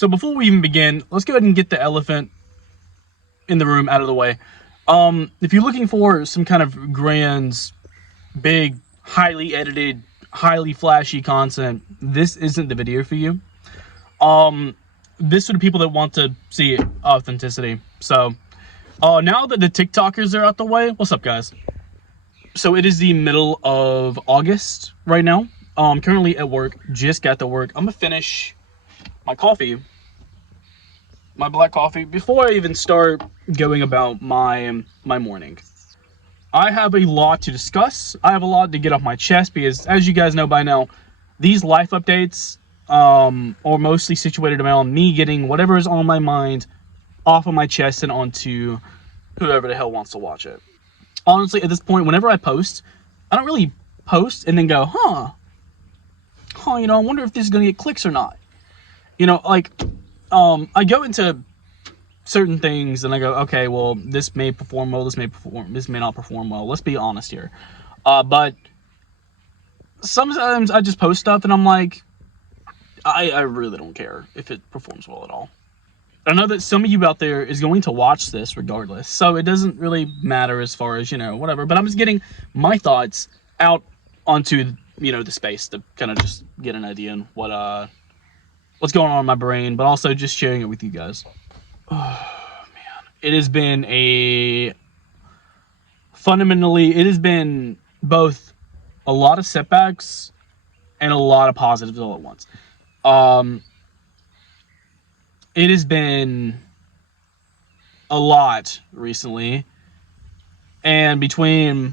So before we even begin, let's go ahead and get the elephant in the room out of the way. If you're looking for some kind of grand, big, highly edited, highly flashy content, this isn't the video for you. This are the people that want to see authenticity. So, now that the TikTokers are out the way, what's up, guys? So it is the middle of August right now. I'm currently at work, just got to work. I'm gonna finish my coffee, my black coffee, before I even start going about my morning. I have a lot to discuss. I have a lot to get off my chest because, as you guys know by now, these life updates are mostly situated around me getting whatever is on my mind off of my chest and onto whoever the hell wants to watch it. Honestly, at this point, whenever I post, I don't really post and then go, you know, I wonder if this is going to get clicks or not. You know, like, I go into certain things and I go, okay, well, this may perform well, this may not perform well. Let's be honest here. But sometimes I just post stuff and I'm like, I really don't care if it performs well at all. I know that some of you out there is going to watch this regardless, so it doesn't really matter as far as, you know, whatever. But I'm just getting my thoughts out onto, you know, the space to kind of just get an idea on what's going on in my brain, but also just sharing it with you guys. Oh, man. It has been it has been both a lot of setbacks and a lot of positives all at once. It has been a lot recently, and between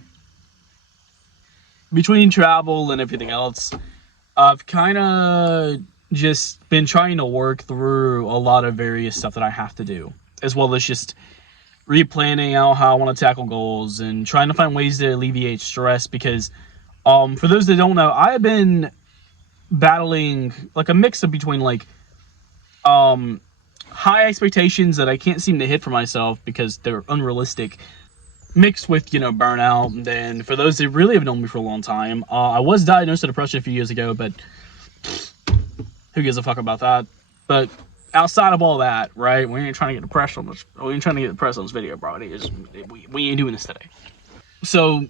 travel and everything else, I've kind of just been trying to work through a lot of various stuff that I have to do, as well as just replanning out how I want to tackle goals and trying to find ways to alleviate stress because, for those that don't know, I have been battling like a mix of between like, high expectations that I can't seem to hit for myself because they're unrealistic, mixed with, you know, burnout. And then for those that really have known me for a long time, I was diagnosed with depression a few years ago, but who gives a fuck about that? But outside of all that, right, we ain't trying to get depressed on this. We ain't trying to get depressed on this video, bro. We ain't doing this today. So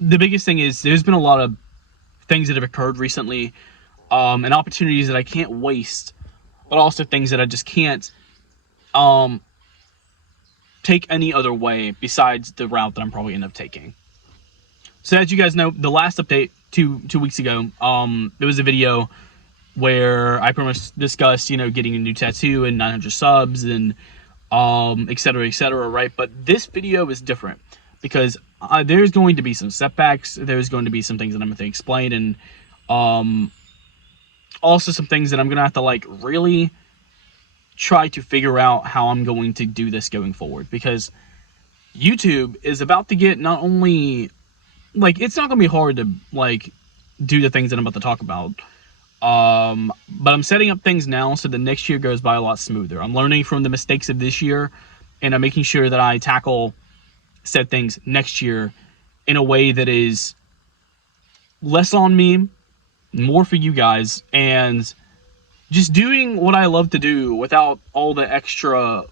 the biggest thing is there's been a lot of things that have occurred recently, and opportunities that I can't waste, but also things that I just can't take any other way besides the route that I'm probably end up taking. So as you guys know, the last update two weeks ago, there was a video where I pretty much discussed, you know, getting a new tattoo and 900 subs and etc, right? But this video is different because there's going to be some setbacks, there's going to be some things that I'm going to explain, and also some things that I'm going to have to like really try to figure out how I'm going to do this going forward, because YouTube is about to get not only, like, it's not going to be hard to, like, do the things that I'm about to talk about, but I'm setting up things now so the next year goes by a lot smoother. I'm learning from the mistakes of this year, and I'm making sure that I tackle said things next year in a way that is less on me, more for you guys, and just doing what I love to do without all the extra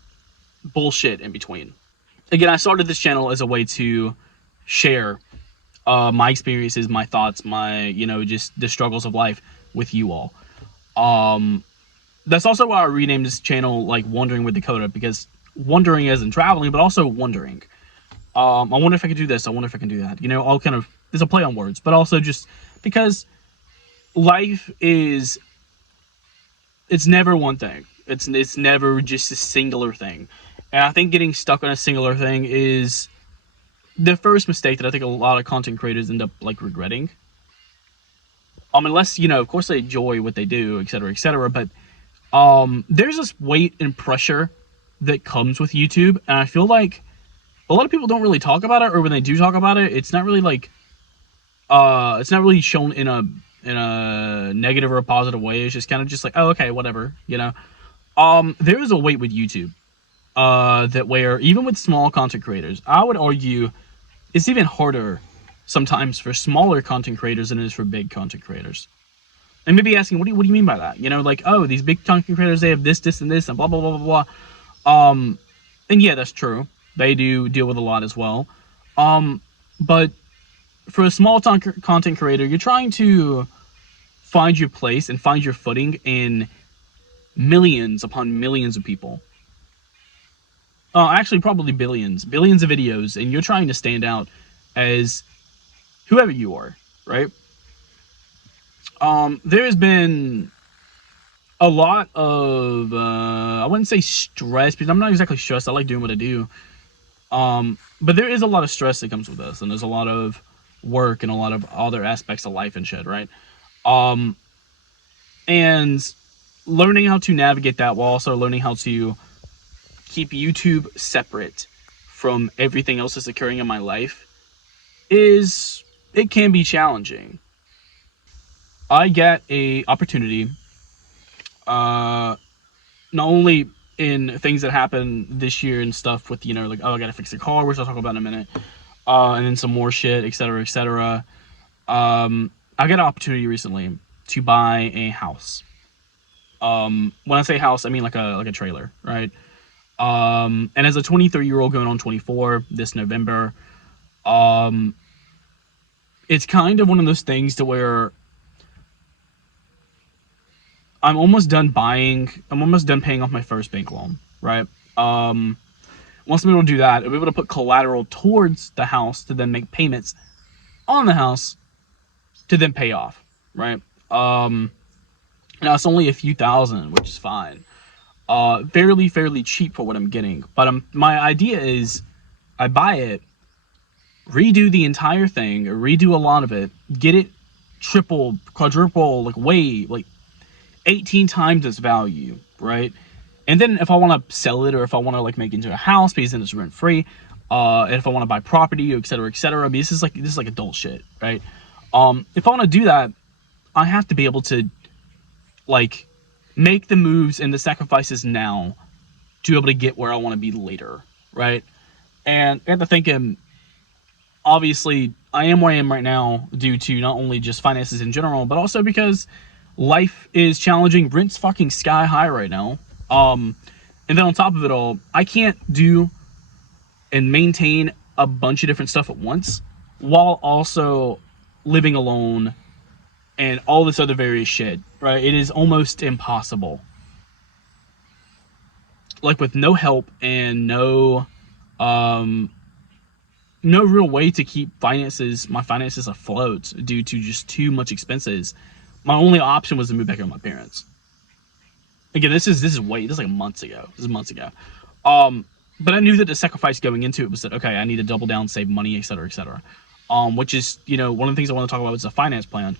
bullshit in between. Again, I started this channel as a way to share my experiences, my thoughts, my, you know, just the struggles of life with you all. That's also why I renamed this channel, like, Wandering with Dakota, because wandering isn't traveling, but also wondering. I wonder if I could do this, I wonder if I can do that. You know, all kind of, there's a play on words, but also just because life is, it's never one thing. It's never just a singular thing. And I think getting stuck on a singular thing is the first mistake that I think a lot of content creators end up, like, regretting. Unless, you know, of course they enjoy what they do, etc, but there's this weight and pressure that comes with YouTube, and I feel like a lot of people don't really talk about it, or when they do talk about it, it's not really like it's not really shown in a negative or a positive way. It's just kind of just like, oh, okay, whatever, you know. There is a weight with YouTube that where even with small content creators, I would argue it's even harder sometimes for smaller content creators than it is for big content creators. And maybe asking, what do you mean by that? You know, like, oh, these big content creators, they have this, and this, and blah, blah, blah, blah, blah. And yeah, that's true. They do deal with a lot as well. But for a small content creator, you're trying to find your place and find your footing in millions upon millions of people. Actually, probably billions of videos, and you're trying to stand out as whoever you are, right? There has been a lot of, I wouldn't say stress, because I'm not exactly stressed. I like doing what I do. But there is a lot of stress that comes with this, and there's a lot of work and a lot of other aspects of life and shit, right? And learning how to navigate that while also learning how to keep YouTube separate from everything else that's occurring in my life it can be challenging. I get a opportunity, not only in things that happen this year and stuff with, like, oh, I gotta fix the car, which I'll talk about in a minute, and then some more shit, etc., etc. I got an opportunity recently to buy a house. When I say house, I mean like a trailer, right? And as a 23-year-old going on 24 this November, it's kind of one of those things to where I'm almost done paying off my first bank loan, right? Once I'm able to do that, I'll be able to put collateral towards the house to then make payments on the house to then pay off, right? Now it's only a few thousand, which is fine. Fairly cheap for what I'm getting. But my idea is I buy it, redo the entire thing, or redo a lot of it, get it triple, quadruple, like 18 times its value, right? And then if I want to sell it, or if I want to like make it into a house, because then it's rent free, and if I want to buy property, et cetera, I mean, this is like adult shit, right? If I want to do that, I have to be able to like make the moves and the sacrifices now to be able to get where I want to be later, right? And I have to think, obviously, I am where I am right now due to not only just finances in general, but also because life is challenging. Rent's fucking sky high right now. And then on top of it all, I can't do and maintain a bunch of different stuff at once while also living alone and all this other various shit, right? It is almost impossible. Like, with no help and no real way to keep my finances afloat due to just too much expenses, my only option was to move back in with my parents. Again, this is like months ago. This is months ago. But I knew that the sacrifice going into it was that, okay, I need to double down, save money, et cetera, et cetera. Which is, one of the things I want to talk about is a finance plan.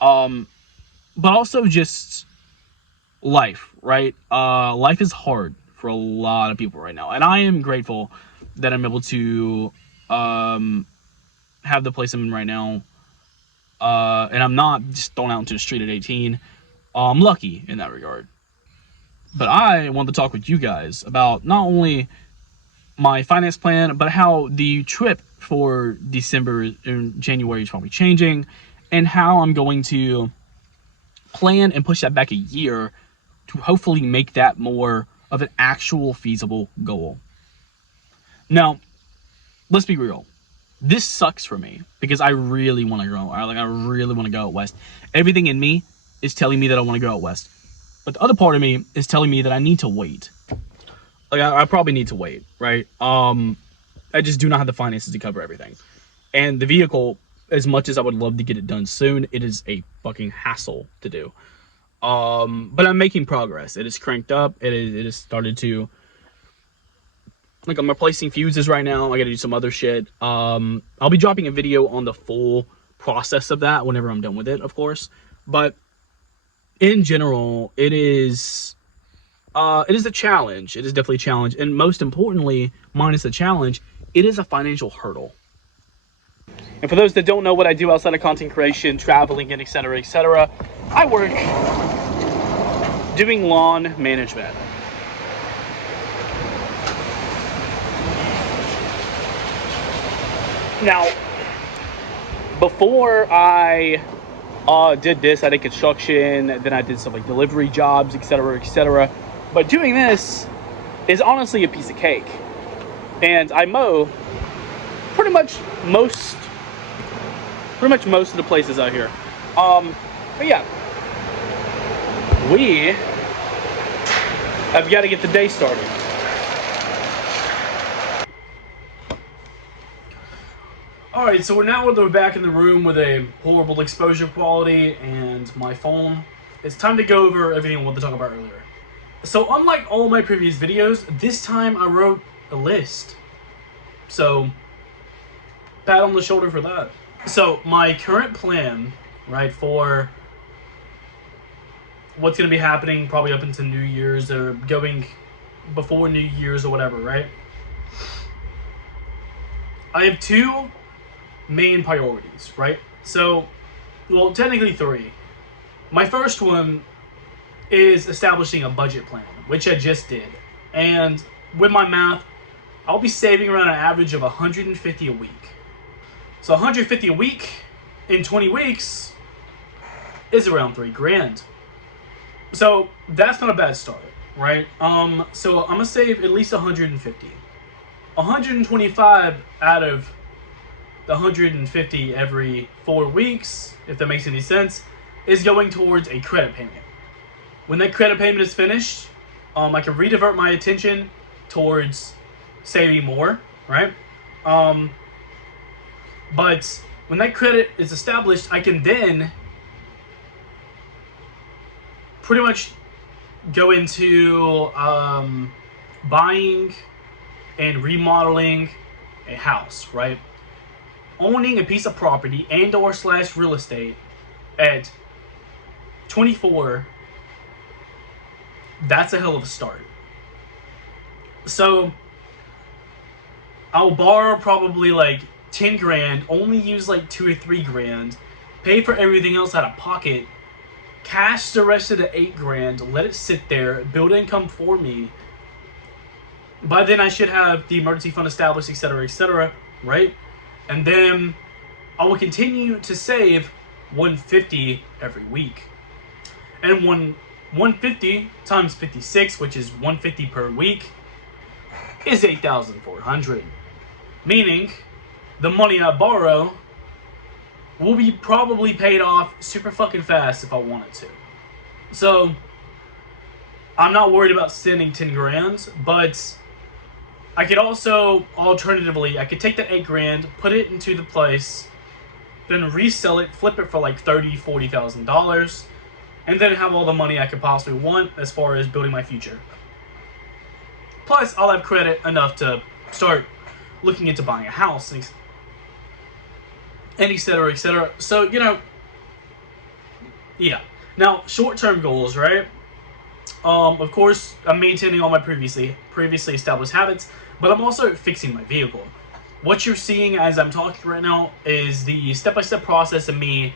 But also just life, right? Life is hard for a lot of people right now. And I am grateful that I'm able to have the place I'm in right now. And I'm not just thrown out into the street at 18. I'm lucky in that regard. But I want to talk with you guys about not only my finance plan, but how the trip for December and January is probably changing, and how I'm going to plan and push that back a year to hopefully make that more of an actual feasible goal. Now, let's be real. This sucks for me because I really want to grow. I really want to go out west. Everything in me is telling me that I want to go out west. But the other part of me is telling me that I need to wait. Like, I probably need to wait, right? I just do not have the finances to cover everything. And the vehicle, as much as I would love to get it done soon, it is a fucking hassle to do. But I'm making progress. It is cranked up. It has started to... Like, I'm replacing fuses right now. I gotta do some other shit. I'll be dropping a video on the full process of that whenever I'm done with it, of course. But in general, it is a challenge. It is definitely a challenge. And most importantly, minus the challenge, it is a financial hurdle. And for those that don't know what I do outside of content creation, traveling, and etc., I work doing lawn management. Now, before I did this. I did construction, then I did some like delivery jobs, etc., etc. But doing this is honestly a piece of cake. And I mow pretty much most of the places out here. But yeah, we have got to get the day started. Alright, so we're back in the room with a horrible exposure quality and my phone. It's time to go over everything I wanted to talk about earlier. So unlike all my previous videos, this time I wrote a list. So, pat on the shoulder for that. So, my current plan, right, for what's going to be happening probably up into New Year's or going before New Year's or whatever, right? I have two main priorities, right? So, well, technically three. My first one is establishing a budget plan, which I just did. And with my math, I'll be saving around an average of $150 a week. So $150 a week in 20 weeks is around $3,000. So that's not a bad start, right? So I'm gonna save at least 150. 125 out of the 150 every 4 weeks, if that makes any sense, is going towards a credit payment. When that credit payment is finished, I can redivert my attention towards saving more, right? But when that credit is established, I can then pretty much go into buying and remodeling a house, right? Owning a piece of property and or / real estate at 24, that's a hell of a start. So I'll borrow probably like 10 grand, only use like 2 or 3 grand, pay for everything else out of pocket, cash the rest of the 8 grand, let it sit there, build income for me. By then I should have the emergency fund established, etc., right? And then I will continue to save 150 every week. And 150 times 56, which is 150 per week, is 8,400. Meaning, the money I borrow will be probably paid off super fucking fast if I wanted to. So, I'm not worried about spending 10 grand, but I could also, alternatively, I could take that 8 grand, put it into the place, then resell it, flip it for like $30,000, $40,000, and then have all the money I could possibly want as far as building my future. Plus, I'll have credit enough to start looking into buying a house, and etc. So, yeah. Now, short-term goals, right? Of course, I'm maintaining all my previously established habits, but I'm also fixing my vehicle. What you're seeing as I'm talking right now is the step-by-step process of me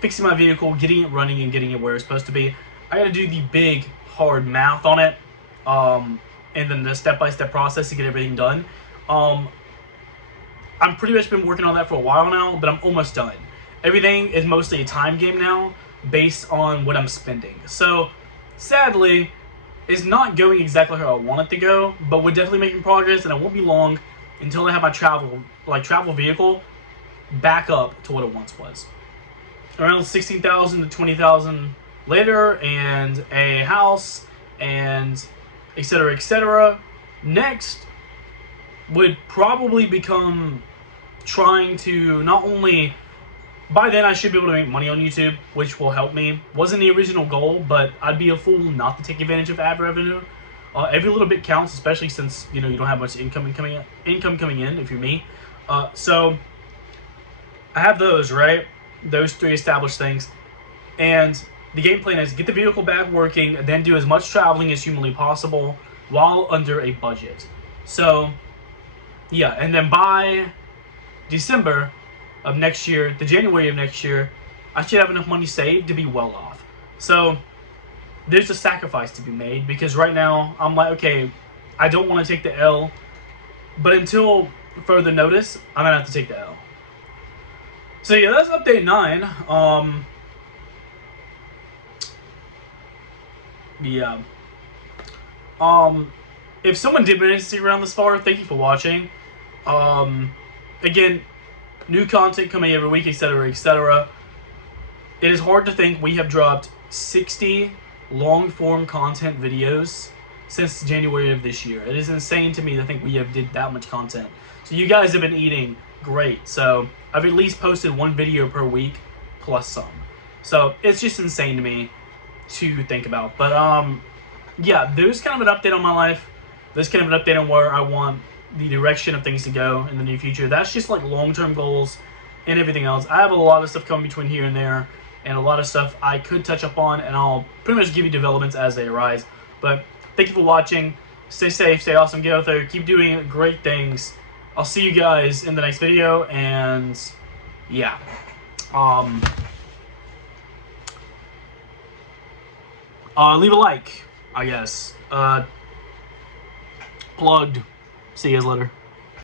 fixing my vehicle, getting it running, and getting it where it's supposed to be. I gotta do the big, hard math on it, and then the step-by-step process to get everything done. I'm pretty much been working on that for a while now, but I'm almost done. Everything is mostly a time game now, based on what I'm spending. So, sadly, it's not going exactly how I want it to go, but we're definitely making progress, and it won't be long until I have my travel vehicle back up to what it once was. Around 16,000 to 20,000 later, and a house, and etc. Next would probably become trying to not only, by then I should be able to make money on YouTube, which will help me. Wasn't the original goal, but I'd be a fool not to take advantage of ad revenue. Every little bit counts, especially since you don't have much income coming in if you're me. So I have those, right? Those 3 established things, and the game plan is get the vehicle back working, and then do as much traveling as humanly possible while under a budget. So yeah, and then by December of next year, the January of next year, I should have enough money saved to be well off. So there's a sacrifice to be made, because right now I'm like, okay, I don't want to take the L, but until further notice, I'm gonna have to take the L. So yeah, that's update 9. Yeah. If someone did manage to stick around this far, thank you for watching. Again, new content coming every week, etc., etc. It is hard to think we have dropped 60 long-form content videos since January of this year. It is insane to me to think we have did that much content. So you guys have been eating great. So I've at least posted one video per week plus some. So it's just insane to me to think about. But yeah, there's kind of an update on my life. There's kind of an update on where I want the direction of things to go in the near future. That's just like long-term goals and everything else. I have a lot of stuff coming between here and there, and a lot of stuff I could touch up on, and I'll pretty much give you developments as they arise. But thank you for watching. Stay safe, stay awesome, get out there, keep doing great things. I'll see you guys in the next video, and yeah. Leave a like, I guess. Plugged. See you guys later.